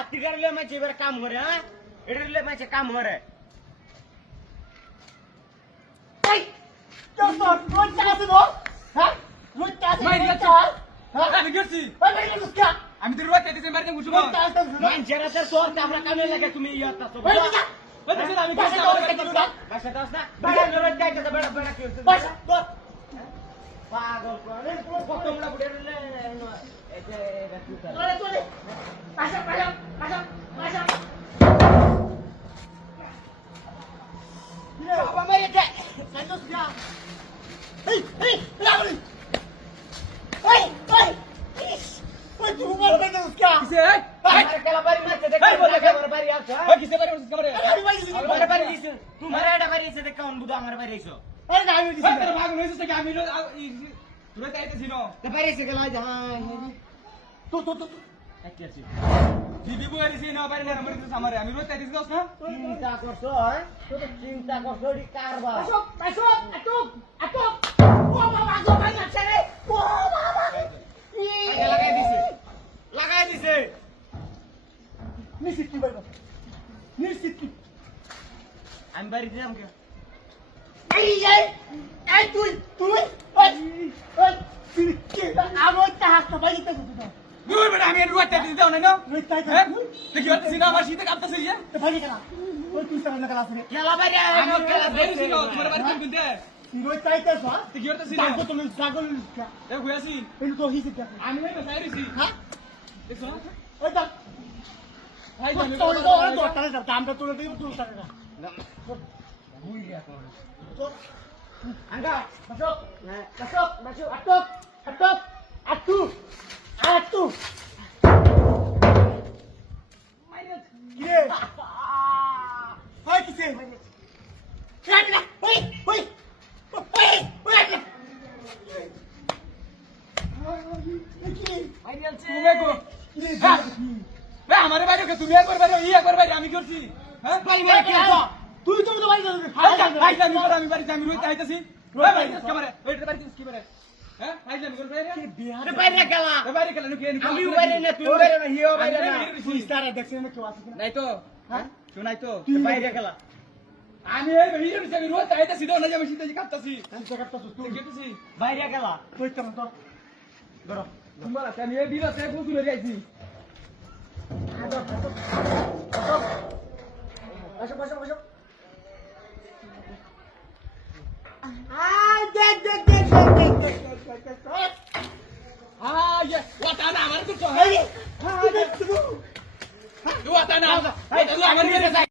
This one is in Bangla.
আত্মীকারলে মাঝে এবার কাম করে হ্যাঁ এটা মাঝে কাম করে এই তোর তোর চাচা তো হ্যাঁ মুই চাচা হ্যাঁ আমি গেছি ওই ভাই মুস্কা আমি তো রুয়া চাইতেছি মারতে ঘুষু মুই চাচা তো মানুষেরা তো তোর আমরা কামে লাগে তুমি ইয়াটা তো ওই না ওই দেখছি আমি বাসা গেছি তো বাসা দাস না বাইরে নরত যাইতে তো বড় বড় কি হচ্ছে বাসা তো পাগল করে কতমলা বুড়ে রে এটা এটা কি করে চলে চলে বাসা বাসা বাসা বাসা বাবা মেরে দে সাইন্স গা এই এই লাউলি এই এই ওই তুই মারবে না উসকা কিসে এই আমার কেলা বাড়ি মারতে দেখ আমার বাড়ি আছে ওই কিসে বারে উসকা বারে আমি ভাই দিছি আমার বাড়ি দিছে তোমার এটা বাড়ি এসে দেখ কোন বুদা আমার বাড়ি এসো আরে না আমি দিছি ওই তোর ভাগ হইছে কি আমি রুয়া চাইতেছি না তো বাড়ি এসে গেল যা তো তো তো কি আছে দিদি বুয়ারিছি না বাইরে না মরে গেছে আমারে আমি রুয়া চাইতেছি দোস না চিন্তা করছো হ্যাঁ চিন্তা করছো ডি কারবা আসো আসো আটক আটক ও বাবা গো ভাই না ছেড়ে ও বাবা লাগাই দিছে নিশ্চিত কি বাইবা নিশ্চিত কি আমি বাড়ি দিলাম কে এই তুই তুই ওই ওই তুই কি আমার তাহাক তো বাইতে তো দুই বেটা আমি রুয়া চাইতেছি দাও না তুই তাই হ্যাঁ দেখি হচ্ছে না আমার শীতে কাঁপতেছে ইয়া তো ভাই কেন ওই তুই সামনে না ক্লাস রে খেলা বাইরে আমি খেলা ধরেছি না তোমার বাড়ি কোন কোনতে তুই তাইতে সো দেখি হচ্ছে না তাকো তুমি ছাগল এ হইয়াছি এই তো হিসিব দেখ আমি ওই বাইরেছি হ্যাঁ দেখছো ওই তো ভাই তো তো ওই তো টাকা দামটা তুলে দিব তুই টাকা না ভুল গিয়া তো আঙ্গা masuk masuk masuk atuk atuk atu atu Gile. Hai kise. Kenapa? Hei, hei. Hei, hei. তুমি কো ভাই আমারে বাইরে তুমি একবার বাইরে ই একবার বাইরে আমি করছি হ্যাঁ Bari bari kenapa? তুই তো তো বাড়ি যাবি ভাই আমি বাড়ি আমি রইতে আইতাছি রই ভাই ক্যামেরা ওইটা বাড়ি কি বাড়ি হ্যাঁ ভাই আমি কোন বাইরে আরে বাইরে গেলা বাইরে কেন নুকে আমি বাইরে না তুই বাইরে না হিও বাইরে না তুই সারা দেখছিস না কেউ আছে কিনা নাই তো হ্যাঁ কেউ নাই তো বাইরে গেলা আমি এই হিরো আমি রইতে আইতাছি দাও না যে আমি শীতে কাঁপতাছি আমি জায়গাটা তো তুই গেতেছি বাইরে গেলা তুই কেন তো বড় তোমার আমি এই দিন আছে বুঝু লই আইছি masuk masuk masuk ah dek dek dek dek dek dek dek ইয়ে ওয়াটানা আমার তো hey, ah, dek, dek. ওয়াটানা আমার